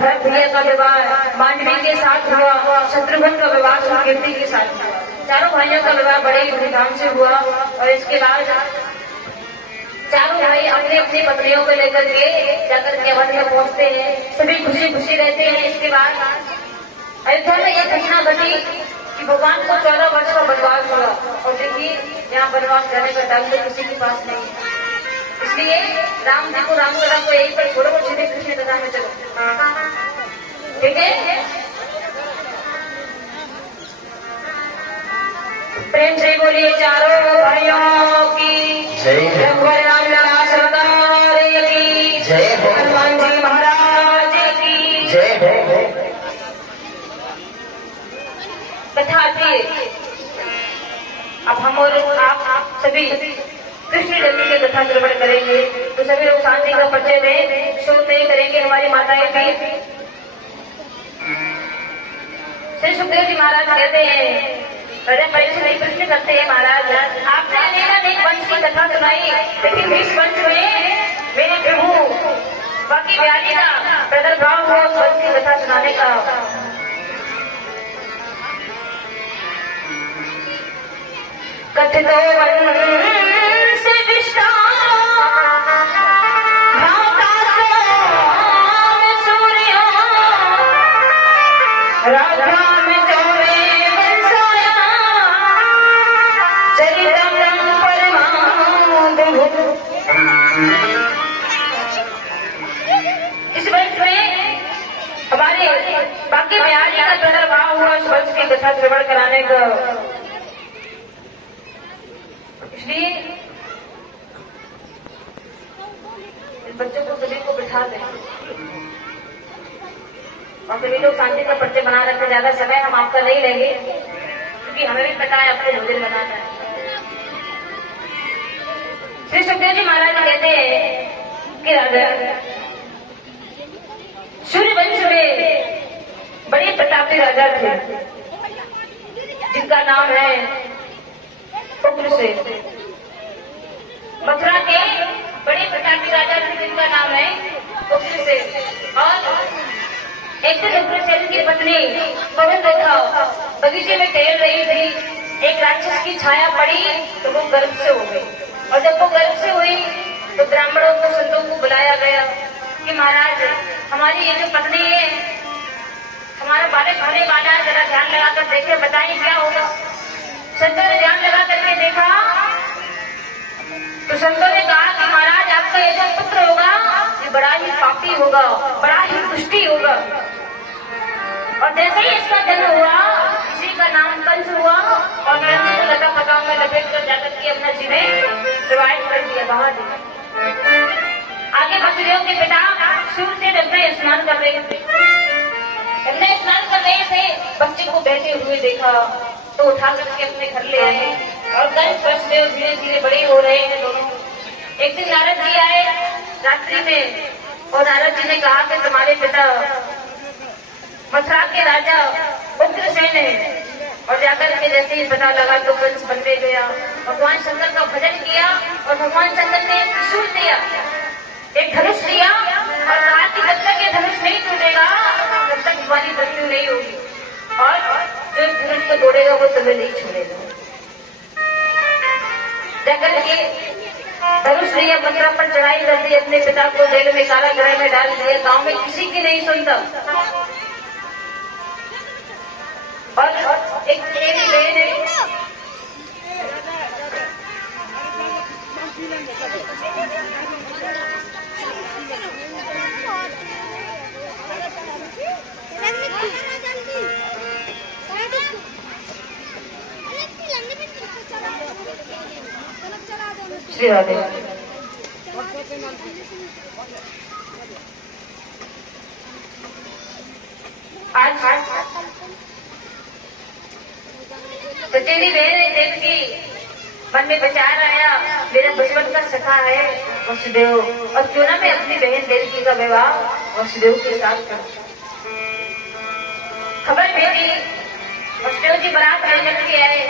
भरत भैया का विवाह मांडवी के साथ हुआ, शत्रुघ्न का विवाह सुकीर्ति के साथ हुआ। चारों भाइयों का विवाह बड़े ही धूमधाम से हुआ और इसके बाद चारों भाई अपने अपनी पत्नियों को लेकर के जाकर के अवध में पहुंचते हैं। सभी खुशी खुशी रहते हैं। इसके बाद अयोध्या में यह घटना घटी कि भगवान को 14 वर्ष का वनवास हुआ और देखिए यहाँ वनवास जाने का टाइम तो किसी के पास नहीं है। इसलिए राम जी को रामकथा को यहीं पर छोड़ो और सीधे कृष्ण कथा में चलो। ठीक है, प्रेम से बोलिए चारों भाइयों की जय, राम सरदार की जय, हनुमान जी महाराज की जय। कथा आती है। अब हम और आप सभी कृष्ण जन्म की कथा श्रवण करेंगे तो सभी लोग शांति का परिचय दें, शोर नहीं करेंगे। हमारी माताएं भी। श्री सुखदेव जी महाराज कहते हैं, बड़े पहले से नहीं प्रश्न करते हैं महाराज, आपने अनेक वंश की कथा सुनाई, लेकिन इस वंश में मेरे प्रभु बाकी बिहारी का प्रादुर्भाव हो उस वंश की कथा सुनाने का। कथितो वंश बाकी बिहारी का प्रादुर्भाव हुआ उस वंश की कथा श्रवण कराने का। इसलिए इस बच्चों को सभी को बिठा दें और सभी लोग शांति का परिचय बना रखते। ज्यादा समय हम आपका नहीं लेंगे क्योंकि हमें भी पता है आपको भोजन बनाना है। श्री सुखदेव जी महाराज कहते हैं कि राजा सूर्यवंश में बड़े प्रतापी राजा थे जिनका नाम है उग्रसेन। मथुरा के बड़े प्रतापी राजा थे जिनका नाम है उग्रसेन। और एक दिन उग्रसेन की पत्नी पवन रेखा बगीचे में टहल रही थी। एक राक्षस की छाया पड़ी तो वो गर्भ से हो गई और जब वो गर्भ से हुई तो ब्राह्मणों को संतों को बुलाया गया कि महाराज हमारी ये जो पत्नी है, हमारा बालक होने वाला है, जरा ध्यान लगाकर देखे, बताइए क्या होगा। संतों ने ध्यान लगा करके देखा तो संतों ने कहा कि महाराज आपका ये जो पुत्र होगा ये बड़ा ही पापी होगा, बड़ा ही दुष्टी होगा। और जैसे ही इसका जन्म हुआ इसी का नाम कंस हुआ और कंस को लता पताओं में लपेट कर जाकर के अपना जीवन डिवाइड कर दिया, बहा दिया। आगे वसुदेव के पिता सूर्य से डरते स्नान कर रहे थे। हमने स्नान कर रहे थे, बच्चे को बैठे हुए देखा तो उठा करके अपने घर ले आए और कंस वसुदेव धीरे धीरे बड़े हो रहे हैं दोनों। एक दिन नारद जी आए रात्रि में और नारद जी ने कहा कि तुम्हारे पिता मथुरा के राजा उग्रसेन है। और जाकर के जैसे ही पता लगा तो कंस बनने गया, भगवान शंकर का भजन किया और भगवान शंकर ने एक त्रिशूल दिया, एक धनुष दिया और कहा कि जब तक ये धनुष नहीं टूटेगा तब तक तुम्हारी मृत्यु नहीं होगी और जो धनुष को तोड़ेगा वो तुम्हें नहीं छोड़ेगा। जाकर के धनुष लिया, मथुरा पर चढ़ाई कर दी, अपने पिता को जेल में कारागृह में डाल दिया। गांव में किसी की नहीं सुनता। और एक तेरी बहन है श्री राधे। आज तो तेरी बहन देवकी मन में विचार आया, मेरा बचपन का सखा है वसुदेव, और क्यों ना मैं अपनी बहन देवकी का विवाह वसुदेव के साथ करूं। खबर भेजी, वसुदेव जी बारात लेकर के आए,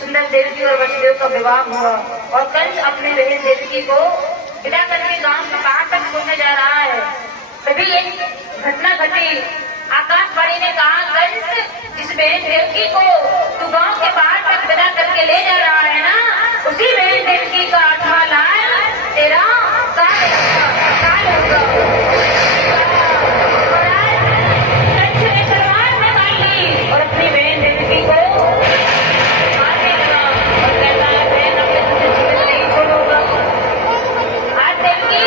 सुंदर देवकी और वसुदेव का विवाह हुआ और कंस अपनी बहन देवकी को विदा करके गांव में कहां तक घूमने जा रहा है। तभी एक घटना घटी। आकाशवाणी ने कहा, कंस, जिस बहन देवकी को तू गांव के बाहर तक विदा करके ले जा रहा है ना, उसी बहन देवकी का 8वां लाल तेरा काल होगा। और आज कंस ने तलवार निकाल ली और अपनी बहन देवकी को मारने लगा और कहता है, बहन अब मैं तुझे जीवित नहीं छोड़ूंगा। आज देवकी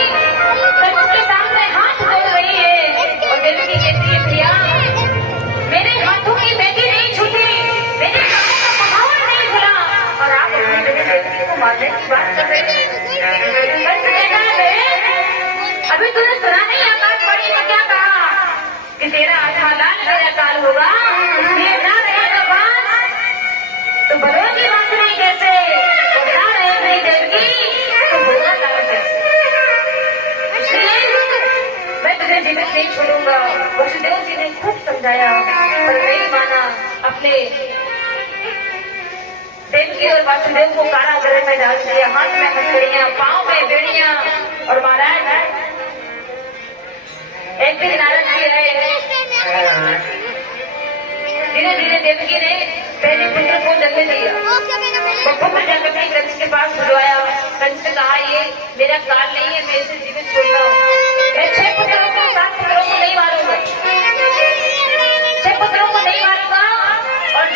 कंस के सामने हाथ जोड़ रही है और देवकी कहती है, भैया मेरे हाथों की मेहंदी नहीं छूटी, मेरे कानों का महावर नहीं खुला और आप अपनी बहन देवकी को मारने की बात कर रहे हैं। कंस कहता है, बहन अभी तूने सुना नहीं आकाशवाणी ने क्या कहा कि तेरा 8वां लाल मेरा काल होगा, ये ना रहेगा बात तो बरोगी बांसुरी कैसे, और ना रहे मेरी देवकी तो होगा लाल कैसे। इसलिए मैं तुझे जीवित नहीं छोड़ूंगा। वसुदेव जी ने खूब समझाया पर नहीं माना। अपने देवकी और वासुदेव को कारागृह में डाल दिया, हाथ में हथकड़ियां, पांव में बेड़ियां। और महाराज एक दिन नारद जी आए। धीरे धीरे देवकी ने पहले पुत्र को जन्म दिया। वो पुत्र जाकर कंस के पास बुलवाया। कंस ने कहा, ये